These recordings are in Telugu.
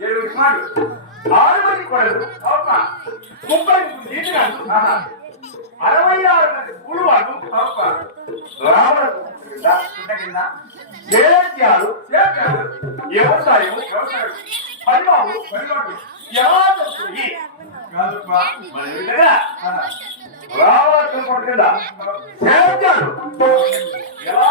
ఏడు ఏమిటి? ఆరు మంది కొడలు. ముప్పై నీటిగాడు అరవై ఆరు మంది కుడువాడు రావణ సేద్యాలు వ్యవసాయం పరిమాణం ఎలా కొడుకుందా సేద్యాలు. ఎలా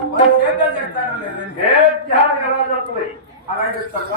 సేద్యాలు చేస్తారో ఎలా జరుగుతుంది? అలా చెప్తారు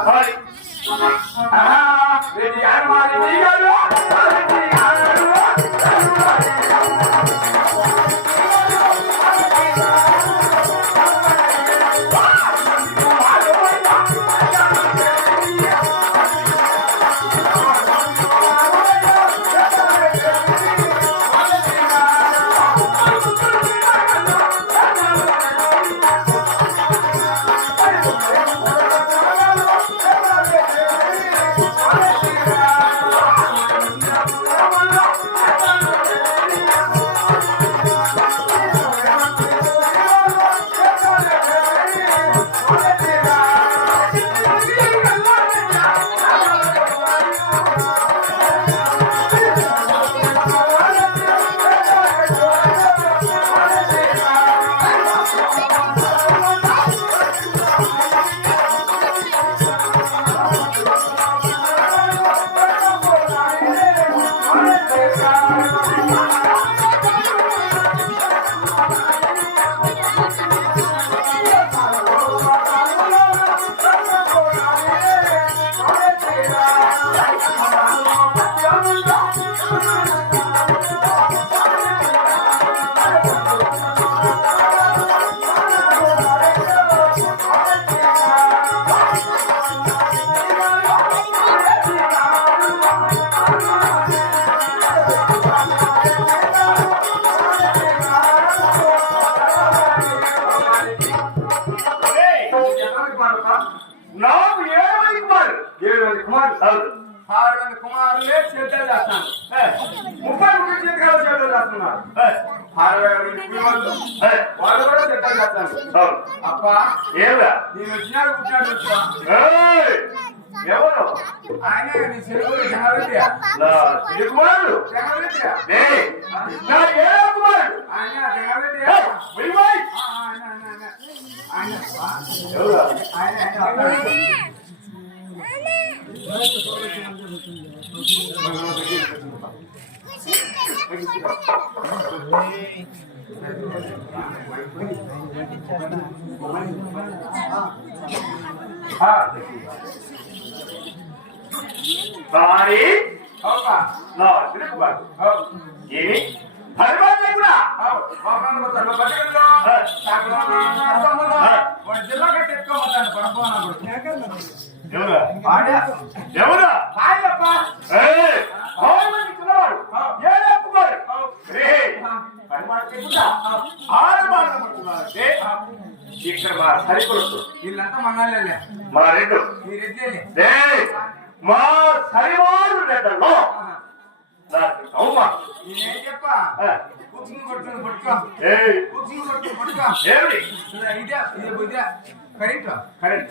ఏడు ఆరు మంది కుమారులే సేద్యాలు చేస్తాను ముప్పై ముప్పై చేతికాలు సేద్యాలు చేస్తున్నారు అరవై కుమారులు వాళ్ళు కూడా సేద్యాలు అప్ప నేను కూర్చున్నాడు ఎవరు? ఆయన నీ చెరువులు కుమారుడు. కుమారుడు. ఆయన ఆయన ఆయన ఆయన ఆయన ఎవరా? ఆయన ఆయన సారీ. ఏమి? హనుమంతుడు కూడా. జిల్లా కట్టి ఎత్తుకోమతాను పరపోనా ఎవరా? ఎవరా? ఆయప్ప ఏయ్! ఆరు మంది కుమారుడు. ఏడవ కుమారుడు. ఏయ్! హనుమంతుడు ఇక్కడ మా సరికొడుకు వీళ్ళంతా మన్నాళ్ళే మా రెండు మా సరివారు రెడ్డలో కూర్చుని కొట్టుకుని పట్టుకో కూర్చుని కొట్టుకుని పట్టుకో ఇదే ఇదే కరెంట్.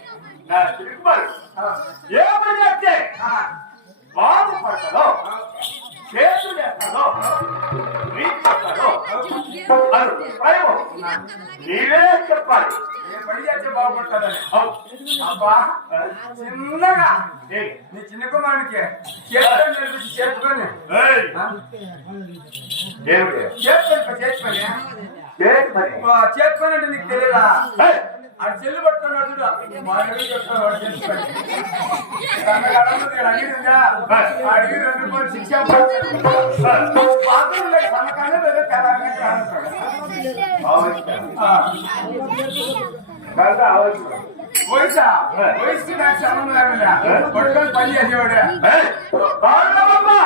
నీవే చెప్పాలి ఏ పని చేస్తే. అవును. అబ్బా, చిన్నగా నీ చిన్న కుమారునికి చేతులు నేర్పించి చేసుకొని ఏయ్, ఆ? ఏమిటి? చేతులు చేతి పని ఏంటి మరి? చేతి పని అంటే నీకు తెలియదా ఏయ్, ఆ చెల్లు పట్టుకున్నాడు చూడు మా దగ్గర చెప్తాడు వాడు చేతి పని తనకు అడగదు ఇక్కడ అడిగిందా అడిగి రెండు మూడు శిక్ష పాత్రలు తనకన్నా వేరే తెలంగాణ ఆడుతాడు అవసరం. ఆ. కాదా అవసరం. వయసా వయసుకి నాకు సంబంధం లేదులే. పట్టుకొని పని చేసేవాడే ఏయ్, బాగున్నావమ్మా?